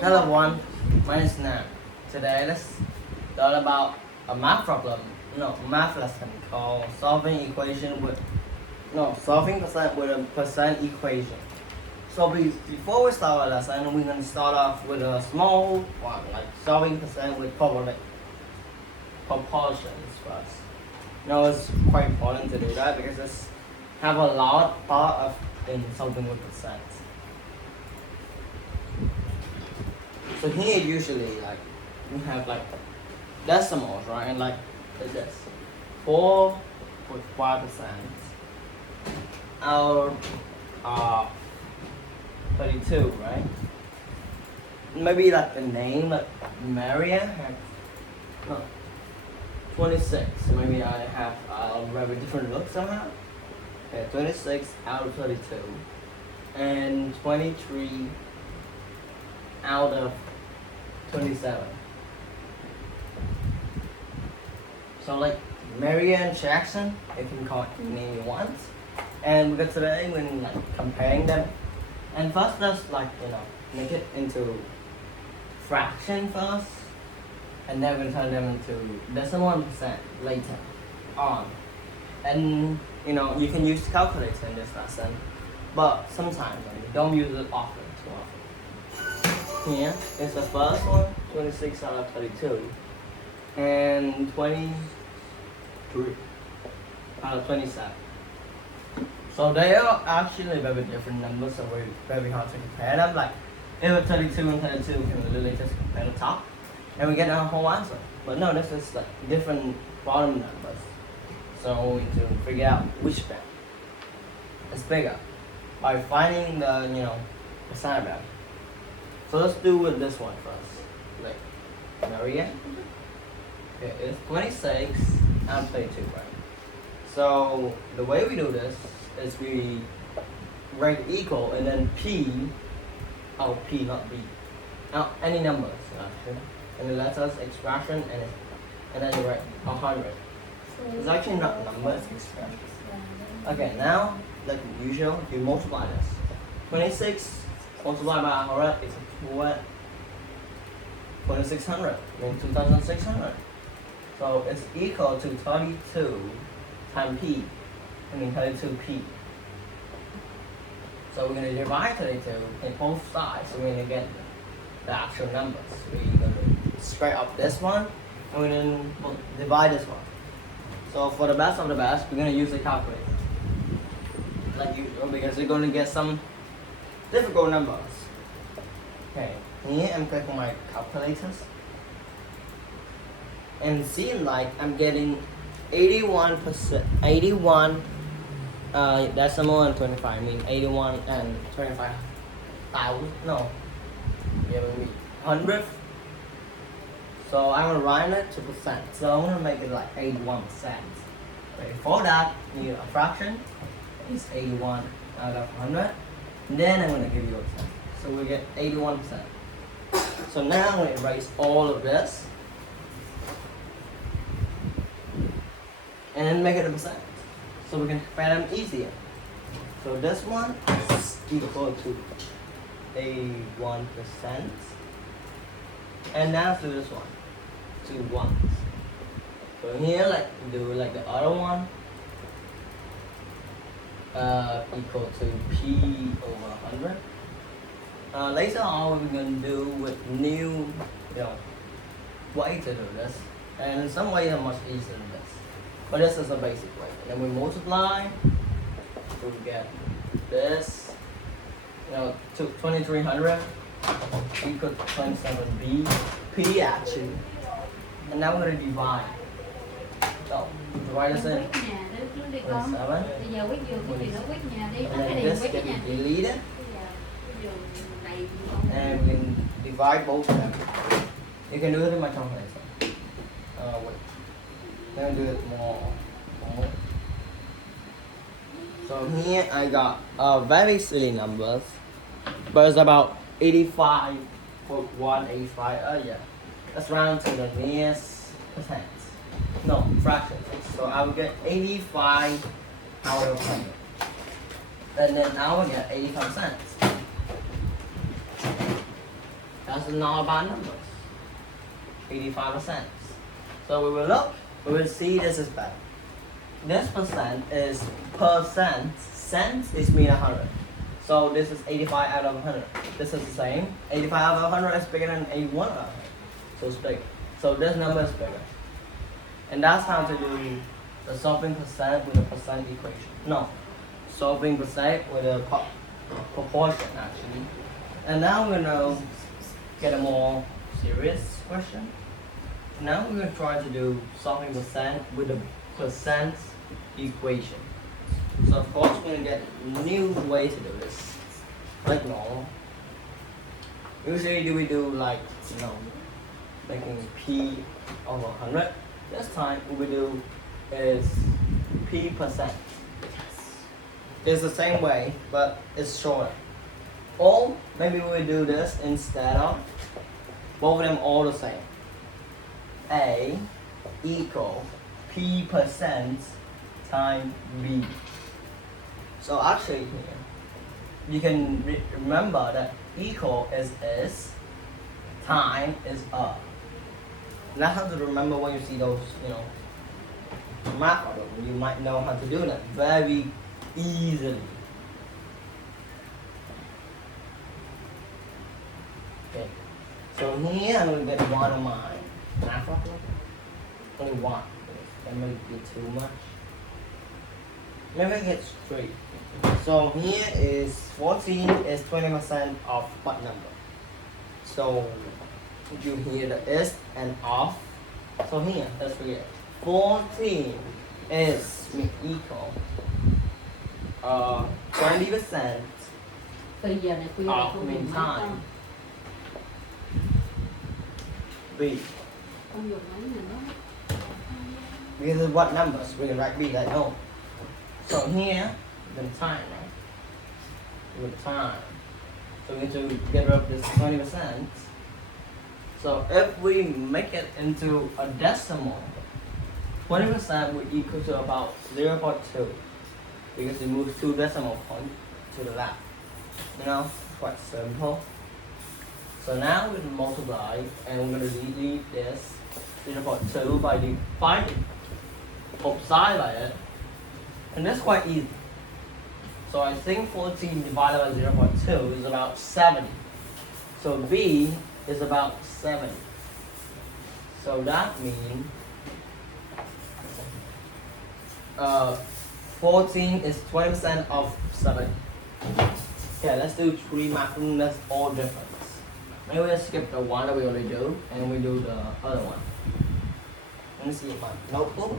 Hello everyone, my name is Nam. Today let's learn about a math problem, math lesson called solving percent with a percent equation. So before we start our lesson, we're going to start off with a small one, like solving percent with proportions first. It's quite important to do that because it's have a lot part of in solving with percent. So here usually like we have like decimals, right? And like this 4.5%. Our 32, right? Maybe like the name like Maria had 26. Maybe I have a very different look somehow. Okay, 26 out of 32. And 23 out of 27. So like Marianne Jackson, if you can call it name you want. And because today when like comparing them, and first let's like make it into fraction first, and then we're gonna turn them into decimal and percent later on. And you can use calculator in this lesson, but sometimes you don't use it often, too often. Here is the first one, 26 out of 32, and 23 out of 27. So they are actually very different numbers, so it's very hard to compare them. Like if it's 32 and 32, we can literally just compare the top, and we get our whole answer. But no, this is like different bottom numbers. So we need to figure out which one is bigger by finding the percent value. So let's do with this one first. Like Maria. Okay, it's 26 and 32, right? So the way we do this is we write equal and then P, not B. Now any numbers actually, and the letters expression and then you write 100. It's actually not numbers, it's expression. Okay, now like usual, you multiply this. 26 multiplied by 100 is 2600, means 2600. So it's equal to 32 times P, I mean 32P. So we're going to divide 32 in both sides, so we're going to get the actual numbers. We're going to straight up this one, and we're going to divide this one. So for the best of the best, we're going to use the calculator, like usual, because we're going to get some difficult numbers. Okay, here I'm clicking my calculators, and seeing like I'm getting 81%, 81 decimal and 25. I mean 81 and 25,000. No, yeah, maybe 100. So I'm gonna write it to percent. So I'm gonna make it like 81%. Okay, for that, you need a fraction. It's 81 out of 100. Then I'm gonna give you a percent. So we get 81%. So now I'm gonna erase all of this and then make it a percent, so we can compare them easier. So this one is equal to 81%, and now to this one, 2 ones. So here, like do like the other one, equal to P over 100. Later on, we're gonna do with new, way to do this, and some ways are much easier than this. But this is a basic way. And then we multiply, so we get this, 2300 equal to 27B, P actually. And now we're going to divide. So, divide this in 27. And then this can be deleted. And we can divide both of them. You can do it in my calculator. Wait. Let me do it more. So here I got very silly numbers, but it's about 85.185. Yeah, let's round to the nearest percent. No, fractions. So I will get 85 out of 100, and then I will get 85 cents. That's not about numbers. 85%. So we will look, we will see this is better. This percent is percent, cents is mean 100. So this is 85 out of 100. This is the same. 85 out of 100 is bigger than 81 out of 100. So it's bigger. So this number is bigger. And that's how to do the solving percent with a percent equation. No, solving percent with a proportion actually. And now we're gonna get a more serious question. Now we're gonna try to do solving percent with a percent equation. So of course we're gonna get a new way to do this, like normal. Usually we do like, making p over 100. This time what we do is p percent. It's the same way, but it's shorter. Or maybe we do this instead of both of them all the same. A equal p percent times b. So actually here, you can remember that equal is, time is a. And that's how to remember when you see those, math problems. You might know how to do that very easily. Okay. So here I'm going to get one of my math problem. Only one. That might be too much. Maybe I get straight. So here is 14 is 20% of what number? So you hear the is and of. So here, let's forget. 14 is equal 20% Từ giờ này khuya này of con mean dùng máy time. không? B. Con dùng máy này nó Because of what numbers? We can write B like no. So here, the time, right? With time. So we need to get rid of this 20%. So if we make it into a decimal, 20% would equal to about 0.2 because it moves 2 decimal points to the left. Quite simple. So now we can multiply and we're going to delete this 0.2 by dividing both sides by it. And that's quite easy. So I think 14 divided by 0.2 is about 70. So B is about 70. So that means 14 is 20% of 70. Okay, let's do 3 math problems. That's all different. Maybe let's skip the one that we already do and we do the other one. Let me see my notebook.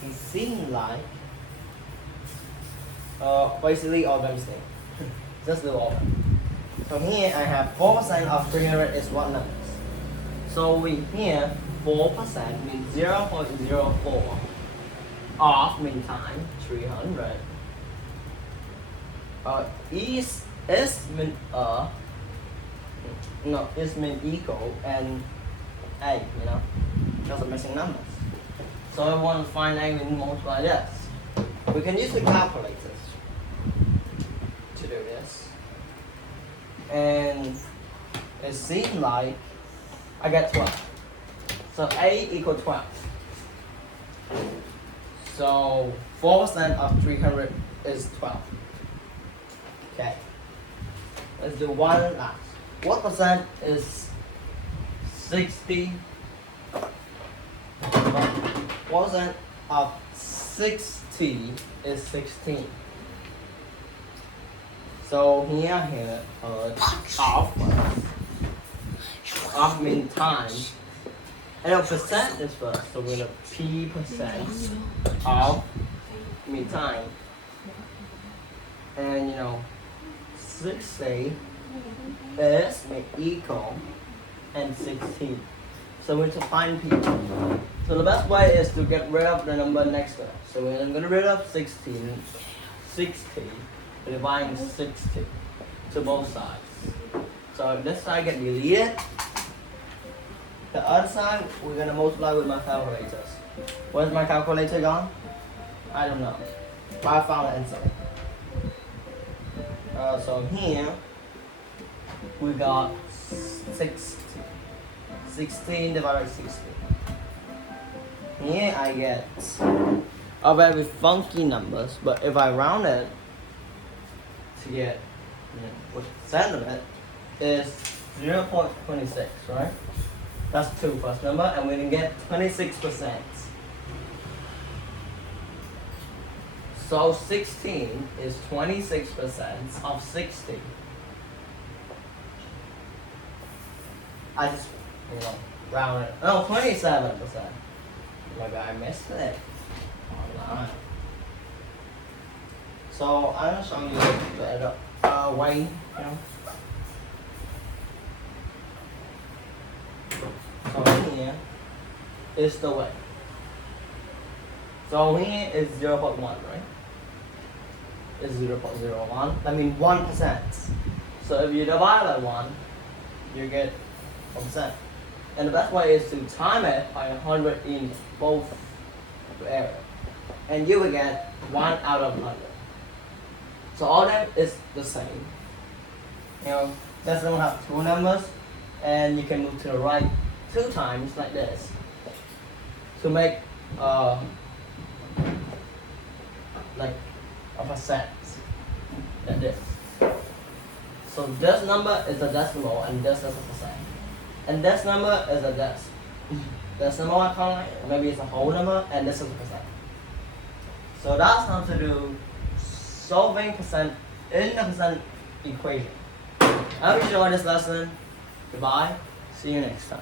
It seems like basically all them same. Just do all. So here I have 4% of 300 is what numbers? So we here 4% means 0.04 of mean time 300. Is mean is mean equal and A, those are missing numbers. So I want to find A, we multiply this. We can use the calculators to do this. And it seems like I get 12. So A equal 12. So 4% of 300 is 12. Okay. Let's do one last. What percent is 60? What percent of 60 is 16? So here of mean time. And a percent is first, so we're gonna P percent of mean time. And 60 is equal and 16. So we need to find P. So the best way is to get rid of the number next to it. So we're going to get rid of 16, 60, dividing 60 to both sides. So if this side get deleted, the other side we're going to multiply with my calculators. Where's my calculator gone? I don't know. But I found the answer. So here we got 16 divided by 16. Here I get a very funky numbers, but if I round it to get what percent of it is 0.26, right? That's two first number, and we can get 26%. So 16 is 26% of 60. I just, round it. No, 27%. Maybe I missed it. Online. So I'm gonna show you a better way, So here is the way. So here is 0.1, right? Is 0.01. That means 1%. So if you divide by 1, you get 1%. And the best way is to time it by 100 in both areas. And you will get 1 out of 100. So all that is the same. Decimal have two numbers, and you can move to the right 2 times like this to make like a percent like this. So this number is a decimal and this is a percent. And this number is a decimal I call it, maybe it's a whole number, and this is a percent. So that's how to do solving percent in the percent equation. I hope you enjoyed this lesson. Goodbye. See you next time.